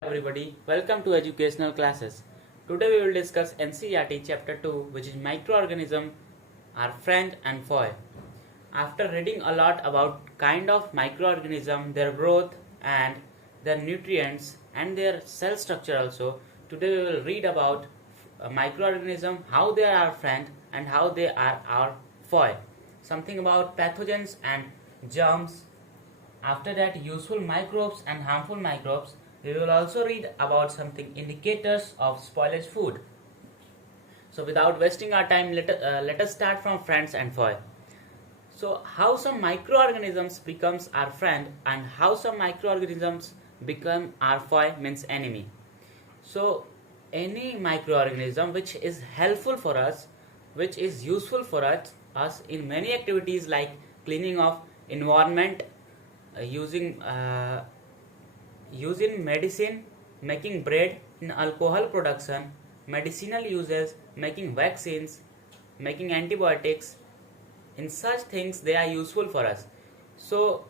Everybody, welcome to educational classes. Today we will discuss NCERT chapter 2, which is microorganism, our friend and foe. After reading a lot about kind of microorganism, their growth and their nutrients and their cell structure also, today we will read about a microorganism, how they are our friend and how they are our foe. Something about pathogens and germs. After that, useful microbes and harmful microbes. We will also read about something indicators of spoilage food. So without wasting our time, let us start from friends and foe. So how some microorganisms becomes our friend and how some microorganisms become our foe means enemy. So any microorganism which is helpful for us, which is useful for us in many activities like cleaning of environment, using medicine, making bread, in alcohol production, medicinal uses, making vaccines, making antibiotics. In such things they are useful for us. So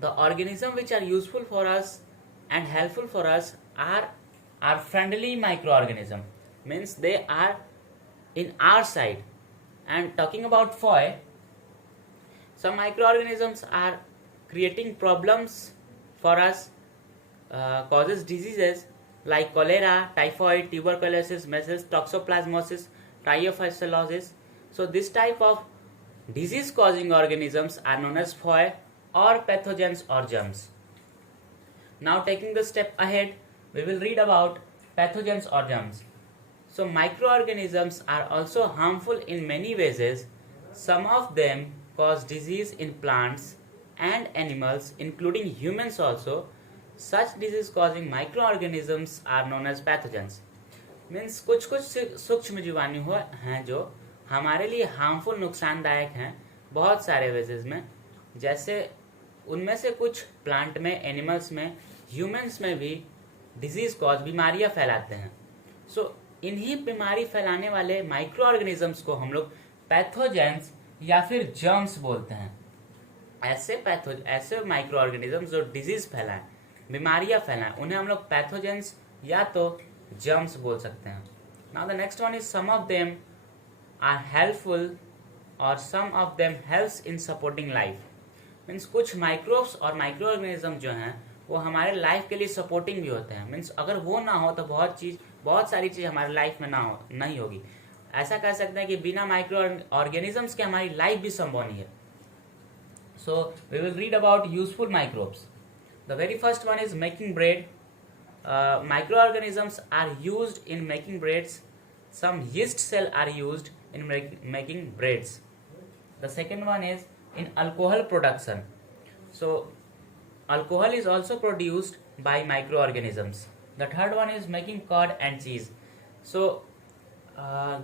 the organisms which are useful for us and helpful for us are friendly microorganism, means they are in our side. And talking about foe, some microorganisms are creating problems for us, causes diseases like cholera, typhoid, tuberculosis, measles, toxoplasmosis, triophycelosis. So this type of disease causing organisms are known as foe or pathogens or germs. Now taking the step ahead, we will read about pathogens or germs. So microorganisms are also harmful in many ways. Some of them cause disease in plants and animals, including humans also. Such disease causing microorganisms are known as pathogens. Means कुछ सूक्ष्म जीवाणु हैं जो हमारे लिए harmful, नुकसानदायक हैं बहुत सारे वेजेस में. जैसे उनमें से कुछ प्लांट में, एनिमल्स में, ह्यूमंस में भी डिजीज कॉज, बीमारियां फैलाते हैं. सो इन्हीं बीमारी फैलाने वाले माइक्रो ऑर्गेनिजम्स को हम लोग पैथोजेंस या फिर जर्म्स बोलते हैं. ऐसे माइक्रो ऑर्गेनिजम्स जो डिजीज फैलाएं, बीमारियां फैलाएं, उन्हें हम लोग पैथोजेंस या तो जर्म्स बोल सकते हैं. Now the next one is some of them are helpful और some of them helps in supporting life. Means कुछ माइक्रोब्स और माइक्रो ऑर्गेनिज्म जो हैं वो हमारे लाइफ के लिए सपोर्टिंग भी होते हैं. मीन्स अगर वो ना हो तो बहुत सारी चीज हमारे लाइफ में नहीं होगी. ऐसा कह सकते हैं कि बिना माइक्रो ऑर्गेनिजम्स के हमारी लाइफ भी संभव नहीं है. So we will read about useful microbes. The very first one is making bread. Microorganisms are used in making breads. Some yeast cell are used in making breads. The second one is in alcohol production. So alcohol is also produced by microorganisms. The third one is making curd and cheese. So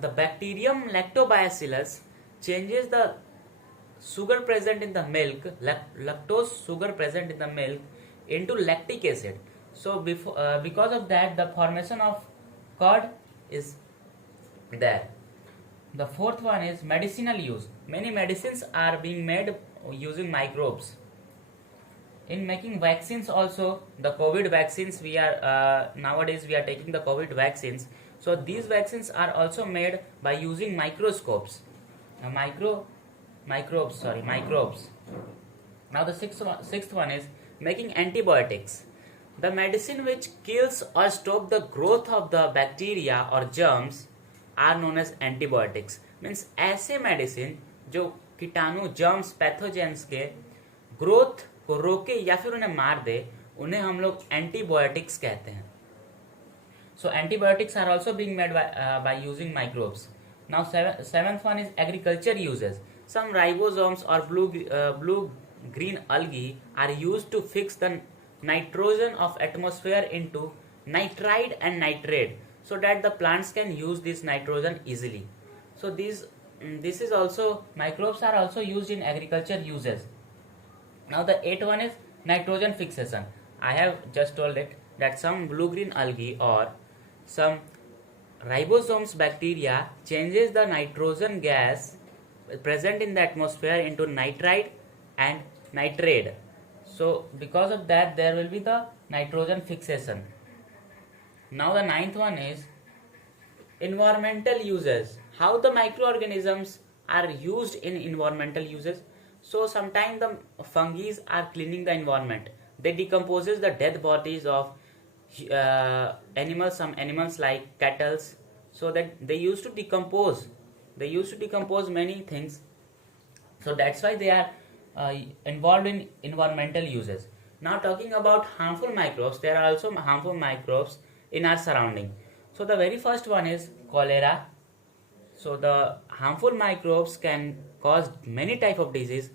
the bacterium lactobacillus changes the sugar present in the milk, lactose sugar present in the milk, into lactic acid. So because of that, the formation of curd is there. The fourth one is medicinal use. Many medicines are being made using microbes. In making vaccines also, the COVID vaccines nowadays we are taking the COVID vaccines. So these vaccines are also made by using microscopes. Microbes. Now the sixth one is making antibiotics. The medicine which kills or stop the growth of the bacteria or germs are known as antibiotics. Means ऐसे medicine जो कीटाणु, germs, pathogens के growth को रोके या फिर उन्हें मार दे, उन्हें हम लोग एंटीबायोटिक्स कहते हैं. So antibiotics are also being made by using microbes. Now seventh one is agriculture uses. Some ribosomes or blue-green algae are used to fix the nitrogen of atmosphere into nitrite and nitrate, so that the plants can use this nitrogen easily. So this is also, microbes are also used in agriculture uses. Now the eighth one is nitrogen fixation. I have just told it that some blue-green algae or some ribosomes bacteria changes the nitrogen gas present in the atmosphere into nitrite and nitrate. So because of that there will be the nitrogen fixation. Now the ninth one is environmental uses. How the microorganisms are used in environmental uses. So sometimes the fungi are cleaning the environment. They decomposes the dead bodies of animals, some animals like cattle, so that they used to decompose. They used to decompose many things, so that's why they are involved in environmental uses. Now talking about harmful microbes, there are also harmful microbes in our surrounding. So the very first one is cholera. So the harmful microbes can cause many type of disease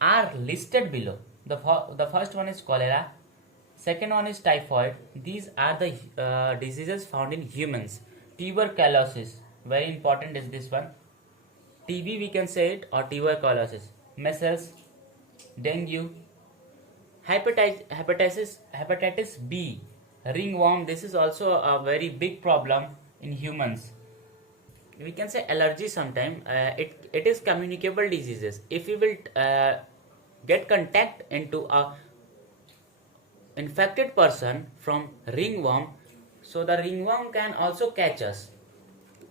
are listed below. The first one is cholera, second one is typhoid. These are the diseases found in humans. Tuberculosis, very important is this one. TB we can say it, or tuberculosis. Measles, dengue, hepatitis B, ringworm. This is also a very big problem in humans. We can say allergy sometime. It is communicable diseases. If we will get contact into a infected person from ringworm, so the ringworm can also catch us.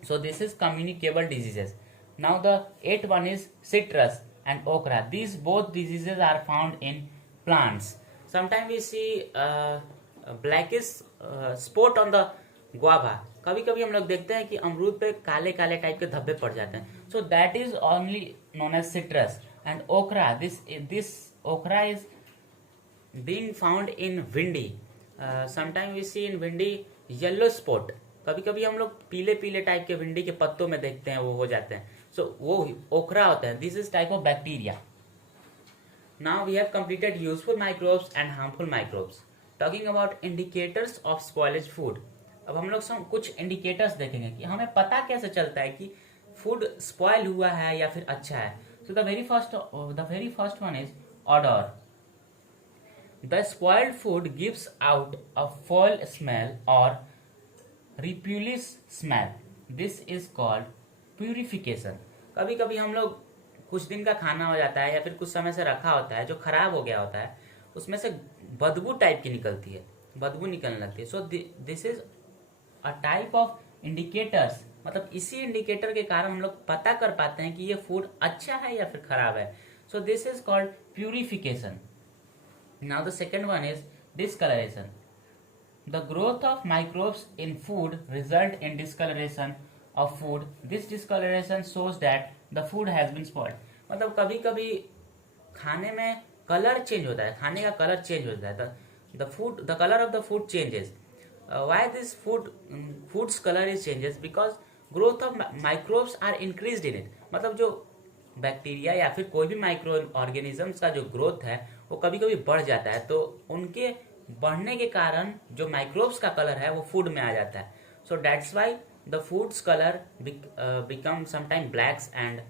So this is communicable diseases. Now the eighth one is citrus and okra. These both diseases are found in plants. Sometimes we see blackish spot on the guava. कभी कभी हम लोग देखते हैं कि अमरूद पे काले काले टाइप के धब्बे पड़ जाते हैं. So that is only known as citrus. And okra, this okra is being found in भिंडी. Sometimes we see in भिंडी येलो स्पॉट. कभी कभी हम लोग पीले पीले टाइप के भिंडी के पत्तों में देखते हैं, वो हो जाते हैं. सो वो ओखरा होता है. This is type of bacteria. Now we have completed useful microbes and harmful microbes. Talking about indicators of spoilage food. अब हम लोग कुछ इंडिकेटर्स देखेंगे कि हमें पता कैसे चलता है कि फूड स्पॉइल हुआ है या फिर अच्छा है. So the very first one is order. The spoiled food gives out a foul smell or repulsive smell. This is called purification. कभी कभी हम लोग कुछ दिन का खाना हो जाता है या फिर कुछ समय से रखा होता है जो खराब हो गया होता है, उसमें से बदबू टाइप की निकलती है, बदबू निकलने लगती है. So this is a type of indicators. मतलब इसी इंडिकेटर के कारण हम लोग पता कर पाते हैं कि ये फूड अच्छा है या फिर खराब है. So this is called purification. Now the second one is discoloration. The growth of microbes in food result in discoloration of food. This discoloration shows that the food has been spoiled. मतलब कभी कभी खाने में colour change होता है, खाने का colour change होता है. The color of the food changes. Why this food's color is changes? Because growth of microbes are increased in it. मतलब जो बैक्टीरिया या फिर कोई भी माइक्रो ऑर्गेनिजम्स का जो ग्रोथ है वो कभी कभी बढ़ जाता है, तो उनके बढ़ने के कारण जो माइक्रोब्स का कलर है वो फूड में आ जाता है. So that's why the foods colour become sometime blacks and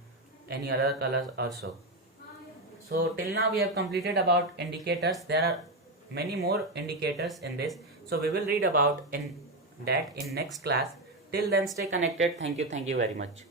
any other colours also. So till now we have completed about indicators. There are many more indicators in this, so we will read about in that in next class. Till then, stay connected. Thank you very much.